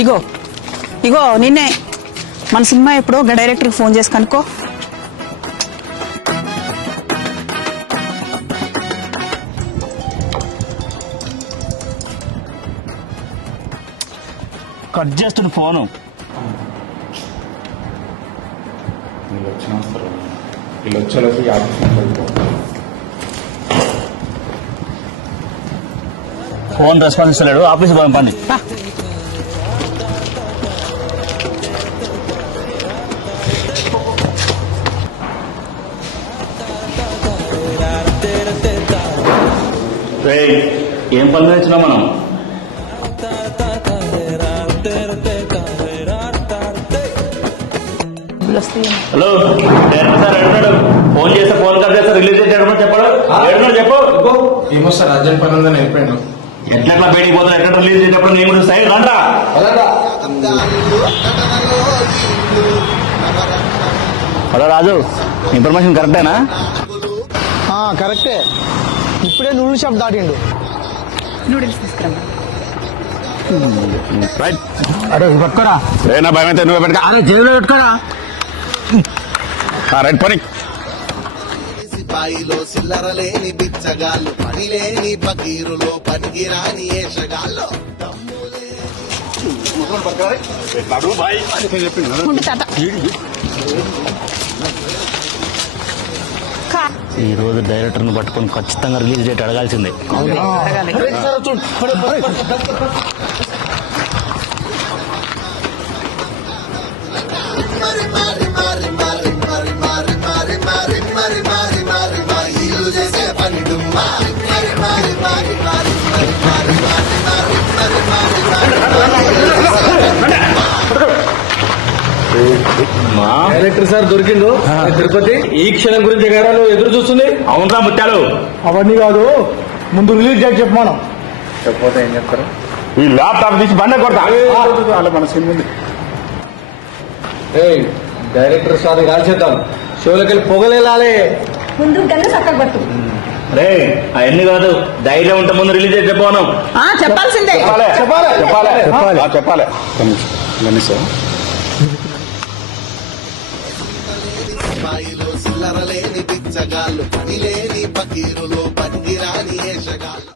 ఇగో ఇగో నిన్నే మన సినిమా ఎప్పుడో డైరెక్టర్కి ఫోన్ చేసి కనుక్కో. కట్ చేస్తున్న ఫోను. ఫోన్ రెస్పాన్స్ ఇస్తలేడు, ఆఫీస్ పోయిన పని. ఏం పని మీద వచ్చినాం మనం? హలో డైరెక్టర్ సార్ ఎడున్నాడు? ఫోన్ చేస్తే ఫోన్ కట్ చేస్తే రిలీజ్ చేసేటప్పుడు చెప్పాడు. ఎడున్నాడు చెప్పు. ఏమో సార్ అర్జెంట్ పని ఉందని వెళ్ళిపోయాను. ఎట్లా బయటికి పోతా, ఎక్కడ రిలీజ్ చేసేటప్పుడు నేను కూడా సైడ్ రండా. హలో రాజు, ఇన్ఫర్మేషన్ కరెక్టేనా? కరెక్టే. ఇప్పుడే నూడిల్స్ షాప్ దాటిండు. నూడిల్స్ తీసుకురా. రైట్. అరే పట్టుకోరా. ఏనా భయం అయితే నువ్వే పెట్టుకో. అరే జేబులో పెట్టుకోరా. రైట్ పని. సిపాయిలో సిల్లర లేని బిచ్చగాళ్ళు, పని లేని పకీరులో పనికిరాని ఏషగాళ్ళు. ఈ రోజు డైరెక్టర్ ను పట్టుకొని ఖచ్చితంగా రిలీజ్ డేట్ అడగాల్సిందే. డైరెక్టర్ సార్ దొరికిండు తిరుపతి. ఈ క్షణం గురించి ఎగరాలు ఎదురు చూస్తుంది. అవునరా ముత్యాలు, అవన్నీ కాదు, ముందు రిలీజ్ డేట్ చెప్పమాను. చెప్పకపోతే ఏం చెప్తారు? ఈ ల్యాప్టాప్ తీసి బండ కొడతా. మన సినిమా ఉంది. డైరెక్టర్ సార్ కాల్చేద్దాం. షోలకెళ్ళి పొగలేలాలే. ముందు గల్ల చక్కగా పట్టు. రే అవన్నీ కాదు, ధైర్యం ఉంటే ముందు రిలీజ్ చేసి చెప్పాను. చెప్పాల్సిందే. చెప్పాలి. సిపాయిలో సిల్లర లేని బిచ్చగాళ్ళు, పని లేని పకీరులో పనికిరాని ఏషగాళ్ళు.